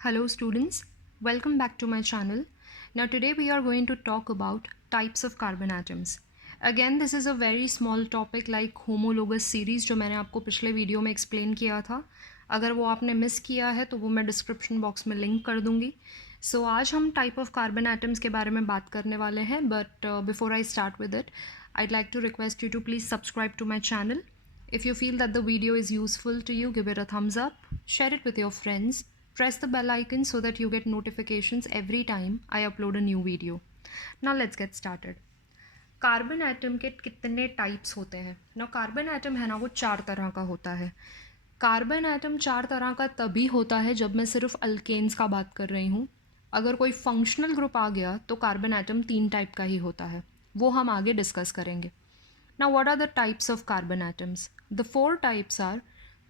Hello students, welcome back to my channel. Now today we are going to talk about types of carbon atoms. Again this is a very small topic like homologous series जो मैंने आपको पिछले video में explain किया था. अगर वो आपने मिस किया है तो वो मैं डिस्क्रिप्शन बॉक्स में लिंक कर दूँगी. सो आज हम टाइप ऑफ कार्बन एटम्स के बारे में बात करने वाले हैं but before I start with it I'd like to request you to please subscribe to my channel. If you feel that the video is useful to you, give it a thumbs up, share it with your friends, press the bell icon so that you get notifications every time I upload a new video. Now let's get started. Carbon atom के कितने types होते हैं ना. Carbon atom है ना वो 4 तरह का होता है. कार्बन एटम 4 तरह का तभी होता है जब मैं सिर्फ अल्केन्स का बात कर रही हूँ. अगर कोई फंक्शनल ग्रुप आ गया तो कार्बन एटम 3 टाइप का ही होता है. वो हम आगे डिस्कस करेंगे. Now what are the types of carbon atoms? The 4 types are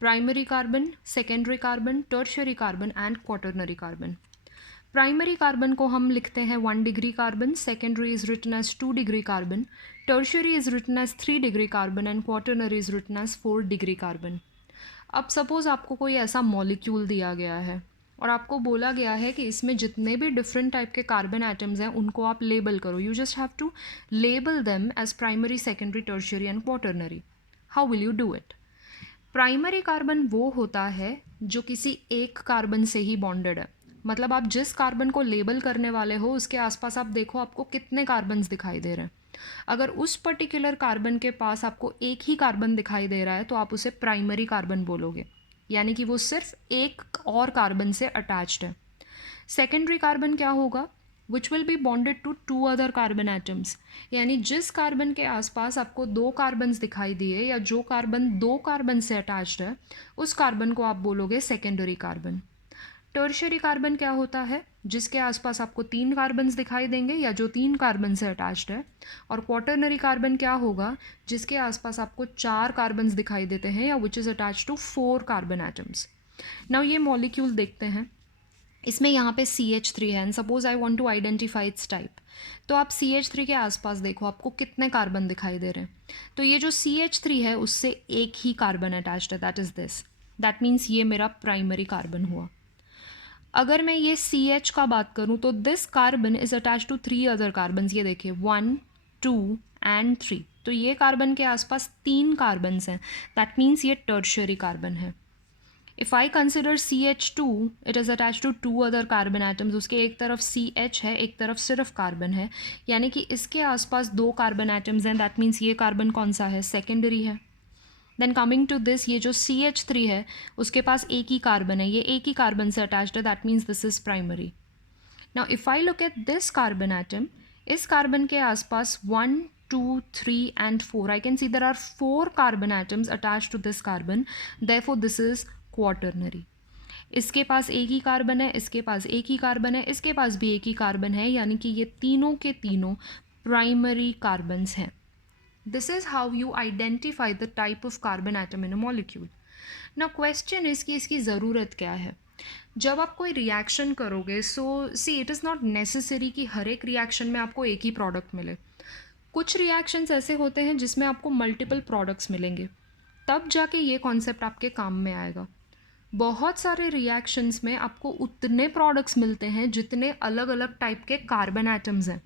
primary carbon, secondary carbon, tertiary carbon and quaternary carbon. Primary carbon को हम लिखते हैं 1 degree carbon, secondary is written as 2 degree carbon, tertiary is written as 3 degree carbon and quaternary is written as 4 degree carbon. अब suppose आपको कोई ऐसा molecule दिया गया है और आपको बोला गया है कि इसमें जितने भी डिफरेंट टाइप के कार्बन एटम्स हैं उनको आप लेबल करो. You just have to label them as primary, secondary, tertiary and quaternary. How will you do it? Primary carbon वो होता है जो किसी एक कार्बन से ही बॉन्डेड है. मतलब आप जिस कार्बन को लेबल करने वाले हो उसके आसपास आप देखो आपको कितने कार्बन्स दिखाई दे रहे हैं. अगर उस पर्टिकुलर कार्बन के पास आपको एक ही कार्बन दिखाई दे रहा है तो आप उसे प्राइमरी कार्बन बोलोगे, यानी कि वो सिर्फ एक और कार्बन से अटैच्ड है. सेकेंडरी कार्बन क्या होगा? Which will be bonded to 2 other carbon atoms. यानी जिस कार्बन के आसपास आपको 2 कार्बन्स दिखाई दिए या जो कार्बन 2 कार्बन से अटैच्ड है उस कार्बन को आप बोलोगे सेकेंडरी कार्बन. टर्शियरी कार्बन क्या होता है? जिसके आसपास आपको 3 कार्बन्स दिखाई देंगे या जो 3 कार्बन से अटैच्ड है. और क्वाटरनरी कार्बन क्या होगा? जिसके आसपास आपको 4 कार्बन्स दिखाई देते हैं या which is attach to 4 carbon atoms. Now ये मॉलिक्यूल देखते हैं. इसमें यहाँ पे CH3 है and suppose I want to identify its type. तो आप CH3 के आसपास देखो आपको कितने कार्बन दिखाई दे रहे हैं. तो ये जो CH3 है उससे एक ही कार्बन अटैच्ड है, that is this. That means ये मेरा प्राइमरी कार्बन हुआ. अगर मैं ये CH का बात करूँ तो this carbon is attach to 3 other carbons. ये देखिए 1, 2 एंड 3. तो ये कार्बन के आसपास 3 कार्बन्स हैं. दैट मीन्स ये टर्शियरी कार्बन है. If I consider CH2, it is attach to 2 other carbon atoms. उसके एक तरफ CH है, एक तरफ सिर्फ कार्बन है, यानी कि इसके आसपास 2 कार्बन एटम्स हैं. दैट मीन्स ये कार्बन कौन सा है? सेकेंडरी है. देन कमिंग टू दिस, ये जो CH3 है उसके पास एक ही कार्बन है, ये एक ही कार्बन से अटैच्ड है. That means this is primary. Now if I look at this carbon atom, इस कार्बन के आसपास 1, 2, 3 and 4. I can see there are 4 carbon atoms attach to this carbon. Therefore this is quaternary. इसके पास एक ही carbon है, इसके पास एक ही कार्बन है, इसके पास भी एक ही कार्बन है, यानी कि ये तीनों के तीनों प्राइमरी कार्बन्स हैं. This is how you identify the type of carbon atom in a molecule. Now question is कि इसकी ज़रूरत क्या है? जब आप कोई रिएक्शन करोगे so see it is not necessary कि हर एक रिएक्शन में आपको एक ही प्रोडक्ट मिले. कुछ रिएक्शंस ऐसे होते हैं जिसमें आपको मल्टीपल प्रोडक्ट्स मिलेंगे, तब जाके ये कॉन्सेप्ट आपके काम में आएगा. बहुत सारे रिएक्शंस में आपको उतने प्रोडक्ट्स मिलते हैं जितने अलग अलग टाइप के कार्बन एटम्स हैं.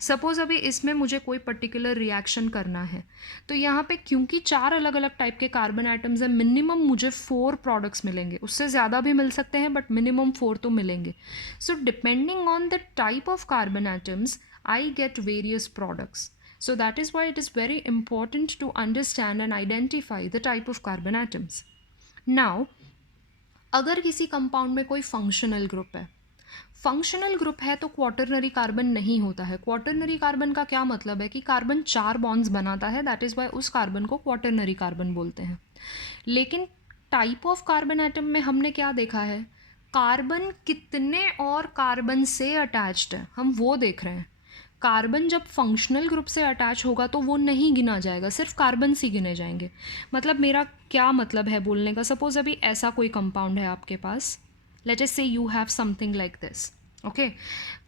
सपोज़ अभी इसमें मुझे कोई पर्टिकुलर रिएक्शन करना है तो यहाँ पे क्योंकि 4 अलग अलग टाइप के कार्बन एटम्स हैं, मिनिमम मुझे 4 प्रोडक्ट्स मिलेंगे. उससे ज़्यादा भी मिल सकते हैं बट मिनिमम 4 तो मिलेंगे. So depending on the type of carbon atoms I get various products. So that is why it is very important to understand and identify the type of carbon atoms. Now, अगर किसी compound में कोई functional group है, functional group है तो quaternary carbon नहीं होता है. क्वाटरनरी कार्बन का क्या मतलब है कि कार्बन 4 बॉन्ड्स बनाता है. दैट इज़ वाई उस कार्बन को क्वाटरनरी कार्बन बोलते हैं. लेकिन टाइप ऑफ कार्बन एटम में हमने क्या देखा है? कार्बन कितने और कार्बन से अटैच्ड है हम वो देख रहे हैं. कार्बन जब फंक्शनल ग्रुप से अटैच होगा तो वो नहीं गिना जाएगा, सिर्फ कार्बन ही गिने जाएंगे. मतलब मेरा क्या मतलब है बोलने का? सपोज अभी ऐसा कोई कंपाउंड है आपके पास, let us say you have something like this. Okay,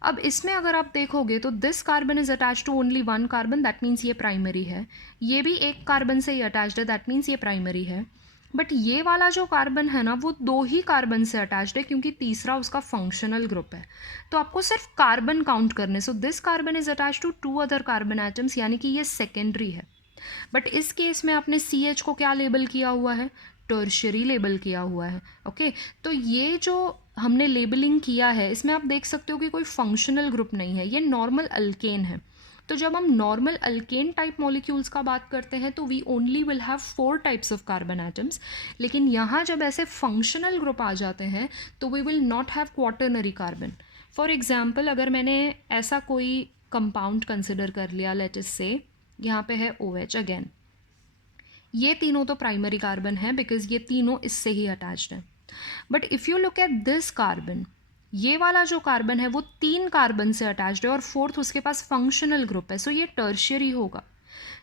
अब इसमें अगर आप देखोगे तो this carbon is attach to only 1 carbon. That means ये प्राइमरी है. ये भी एक कार्बन से ही अटैच्ड है. दैट मीन्स ये प्राइमरी है. बट ये वाला जो कार्बन है ना वो दो ही कार्बन से अटैच्ड है, क्योंकि तीसरा उसका फंक्शनल ग्रुप है। तो आपको सिर्फ कार्बन काउंट करने, so this carbon is attach to 2 other carbon atoms, यानी कि ये सेकेंडरी है। बट इस केस में आपने CH को क्या लेबल किया हुआ है, टर्शियरी लेबल किया हुआ है। ओके तो ये जो हमने लेबलिंग किया है इसमें आप देख सकते हो कि कोई फंक्शनल ग्रुप नहीं है, ये नॉर्मल अल्केन है। तो जब हम नॉर्मल अल्केन टाइप मॉलिक्यूल्स का बात करते हैं तो we only will have 4 types of carbon atoms, लेकिन यहाँ जब ऐसे फंक्शनल ग्रुप आ जाते हैं तो we will not have quaternary carbon. For example अगर मैंने ऐसा कोई कंपाउंड कंसिडर कर लिया, लेट अस से यहाँ पे है OH अगेन, ये तीनों तो प्राइमरी कार्बन है बिकॉज ये तीनों इससे ही अटैच्ड हैं। But if you look at this carbon, ये वाला जो कार्बन है वो 3 कार्बन से अटैच्ड है और फोर्थ उसके पास फंक्शनल ग्रुप है, सो ये टर्शियरी होगा।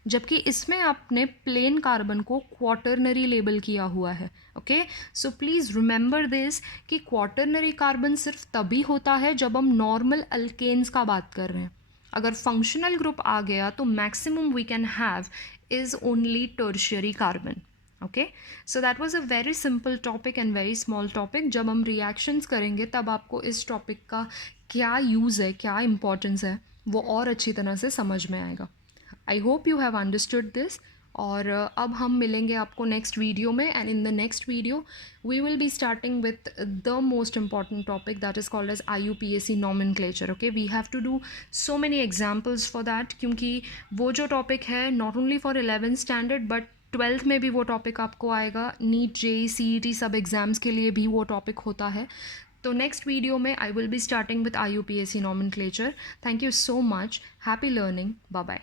जबकि इसमें आपने प्लेन कार्बन को क्वाटरनरी लेबल किया हुआ है। Okay so please remember this कि क्वाटरनरी कार्बन सिर्फ तभी होता है जब हम नॉर्मल अल्केन्स का बात कर रहे हैं। अगर फंक्शनल ग्रुप आ गया तो maximum we can have is only tertiary carbon. Okay so that was a very simple topic and very small topic. जब हम रिएक्शंस करेंगे तब आपको इस टॉपिक का क्या यूज़ है, क्या इंपॉर्टेंस है, वो और अच्छी तरह से समझ में आएगा। I hope you have understood this. और अब हम मिलेंगे आपको नेक्स्ट वीडियो में, and in the next video we will be starting with the most important topic that is called as IUPAC nomenclature. Okay we have to do so many examples for that, क्योंकि वो जो topic है not only for 11th standard but 12th में भी वो topic आपको आएगा, NEET JEE CET सब एग्ज़ाम्स के लिए भी वो टॉपिक होता है। तो नेक्स्ट वीडियो में I will be starting with IUPAC nomenclature. Thank you so much, happy learning, bye bye.